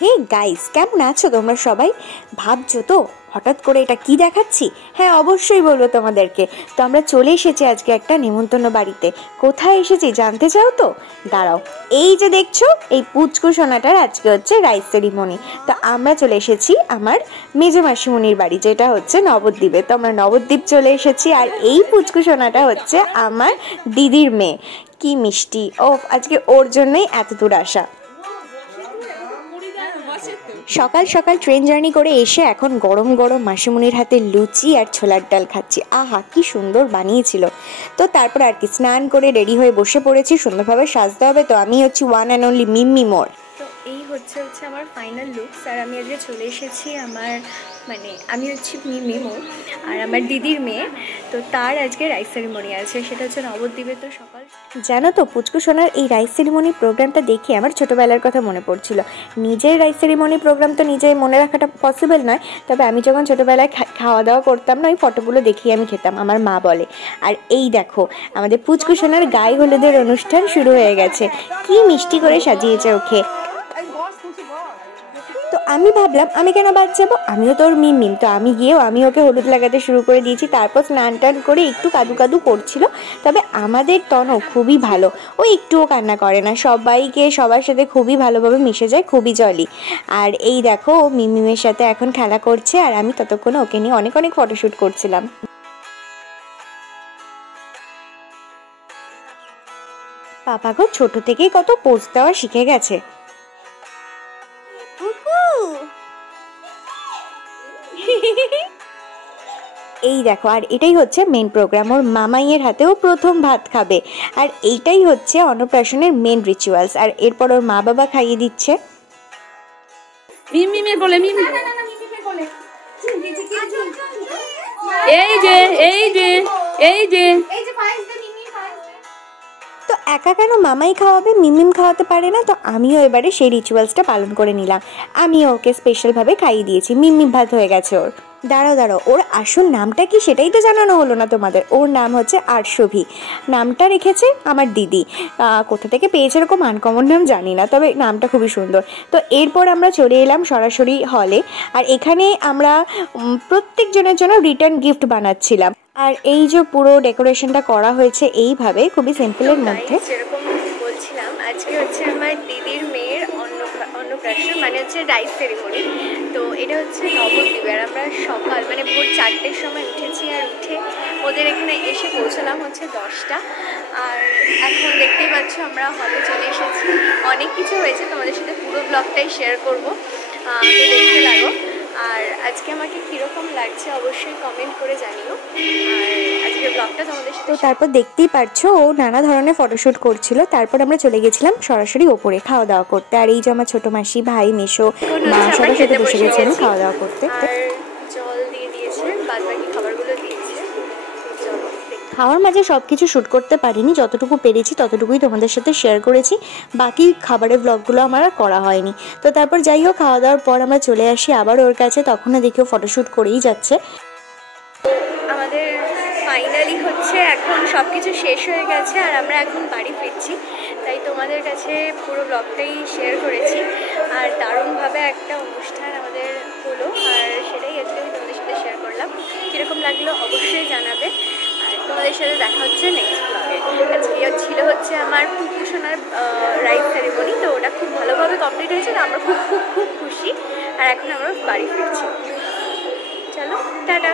Hey guys, কেমন আছো তোমরা সবাই? ভাবছো তো হঠাৎ করে এটা কি দেখাচ্ছি? হ্যাঁ, অবশ্যই বলবো তোমাদেরকে। তো আমরা চলে এসেছি আজকে একটা নেমন্তন্ন বাড়িতে। কোথায় এসেছি জানতে চাও তো? দাঁড়াও, এই যে দেখছো এই পুচকু সোনাটার আজকে হচ্ছে রাইস সেরিমনি। তো আমরা চলে এসেছি আমার মেজো মাসিমণির বাড়ি, যেটা হচ্ছে নবদ্বীপে। তো আমরা নবদ্বীপ চলে এসেছি, আর এই পুচকু সোনাটা হচ্ছে আমার দিদির মেয়ে। কি মিষ্টি! ও, আজকে ওর জন্যই এত দূর আসা। সকাল সকাল ট্রেন জার্নি করে এসে এখন গরম গরম মাসিমণির হাতে লুচি আর ছোলার ডাল খাচ্ছি। আহা, কি সুন্দর বানিয়েছিল। তো তারপর আর কি স্নান করে রেডি হয়ে বসে পড়েছি। সুন্দরভাবে সাজতে হবে। তো আমি হচ্ছি ওয়ান অ্যান্ড অনলি মিম্মি মোর। তো এই হচ্ছে আমার ফাইনাল লুকস। আর আমি আজকে চলে এসেছি আমি হচ্ছি মিমি মোর, আর আমার দিদির মেয়ে। তো তার আজকে রাইস সেরিমনি আছে, সেটা হচ্ছে নবদ্বীপে। তো সকাল জানো তো, পুচকু সোনার এই রাইস সেরিমনি প্রোগ্রামটা দেখে আমার ছোটোবেলার কথা মনে পড়ছিল। নিজের রাইস সেরিমনি প্রোগ্রাম তো নিজে মনে রাখাটা পসিবল নয়, তবে আমি যখন ছোটোবেলায় খাওয়া দাওয়া করতাম না, ওই ফটোগুলো দেখিয়ে আমি খেতাম, আমার মা বলে। আর এই দেখো, আমাদের পুচকু সোনার গায়ে হলুদের অনুষ্ঠান শুরু হয়ে গেছে। কি মিষ্টি করে সাজিয়েছে ওকে। তো আমি ভাবলাম আমি কেন বাদ যাবো, আমিও তোর মিম। তো আমি গিয়েও আমি ওকে হলুদ লাগাতে শুরু করে দিয়েছি। তারপর স্নান টান করে একটু কাদু কাদু করছিল। তবে আমাদের তনু খুবই ভালো, ও একটুও কান্না করে না, সবার সাথে খুবই ভালোভাবে মিশে যায়, খুবই জলি। আর এই দেখো, ও মিমের সাথে এখন খেলা করছে, আর আমি ততক্ষণে ওকে নিয়ে অনেক অনেক ফটোশ্যুট করছিলাম। পাপা গো ছোট থেকেই কত পোজ দেওয়া শিখে গেছে। এই দেখো, আর এটাই হচ্ছে মেন প্রোগ্রাম। ওর মামাইয়ের হাতেও প্রথম ভাত খাবে, আর এইটাই হচ্ছে অন্নপ্রাশনের মেন রিচুয়ালস। আর এরপর ওর মা বাবা খাইয়ে দিচ্ছে। তো একা কেন মামাই খাওয়াবে, মিমিম খাওয়াতে পারে না? তো আমিও এবারে সেই রিচুয়ালসটা পালন করে নিলাম। আমিও ওকে স্পেশালভাবে খাইয়ে দিয়েছি। মিমিম ভাত হয়ে গেছে ওর। দাঁড়াও, ওর আসল নামটা কি সেটাই তো জানানো হলো না তোমাদের। ওর নাম হচ্ছে আরশভি। নামটা রেখেছে আমার দিদি। কোথা থেকে পেয়েছে এরকম আনকমন নাম জানি না, তবে নামটা খুবই সুন্দর। তো এরপর আমরা চলে এলাম সরাসরি হলে। আর এখানে আমরা প্রত্যেকজনের জন্য রিটার্ন গিফট বানাচ্ছিলাম। আর এই যে পুরো ডেকোরেশনটা করা হয়েছে এইভাবে, খুবই সিম্পলের মধ্যে। যেরকম বলছিলাম, আজকে হচ্ছে আমার দিদির মেয়ের অন্নপ্রাশন, হচ্ছে রাইস সেরিমনি। তো এটা হচ্ছে নবদ্বীপে। আর আমরা সকাল ভোর 4টের সময় উঠেছি, আর উঠে ওদের এখানে এসে পৌঁছলাম হচ্ছে 10টা। আর এখন দেখতেই পাচ্ছ আমরা হলে চলে এসেছি। অনেক কিছু হয়েছে, তোমাদের সাথে পুরো ব্লগটাই শেয়ার করবো, তো দেখতে লাগো। আর আজকে আমাকে কীরকম লাগছে অবশ্যই কমেন্ট করে জানিও। আর আজকের ব্লগটা তোমাদের সাথে, তো তারপর দেখতেই পারছো ও নানা ধরনের ফটোশ্যুট করছিল। তারপর আমরা চলে গেছিলাম সরাসরি ওপরে খাওয়া দাওয়া করতে। আর এই যে আমার ছোটো মাসি, ভাই, মেসো, মা সবার সাথে বসে গেছিলাম খাওয়া দাওয়া করতে। আর জল দিয়ে দিয়েছে, বাদ বাকি খাবারগুলো দিয়েছে। খাওয়ার মাঝে সব কিছু শ্যুট করতে পারিনি, যতটুকু পেরেছি ততটুকুই তোমাদের সাথে শেয়ার করেছি। বাকি খাবারের ব্লগগুলো আমার আর করা হয়নি। তো তারপর যাই হোক, খাওয়া দাওয়ার পর আমরা চলে আসি আবার ওর কাছে। তখনও দেখি ও ফটোশ্যুট করেই যাচ্ছে। আমাদের ফাইনালি হচ্ছে এখন সব কিছু শেষ হয়ে গেছে, আর আমরা এখন বাড়ি ফিরছি। তাই তোমাদের কাছে পুরো ব্লগটাই শেয়ার করেছি। আর দারুণভাবে একটা অনুষ্ঠান আমাদের হলো, আর সেটাই আজকে আমি তোমাদের সাথে শেয়ার করলাম। কীরকম লাগলো অবশ্যই জানাবে। আর তোমাদের সাথে দেখা হচ্ছে নেক্সট ব্লগে। আজকে ছিল হচ্ছে আমার পুচকু সোনার রাইস সেরিমনি। তো ওটা খুব ভালোভাবে কমপ্লিট হয়েছে, তো আমরা খুব খুব খুব খুশি। আর এখন আমরা বাড়ি ফিরছি। চলো, টাটা।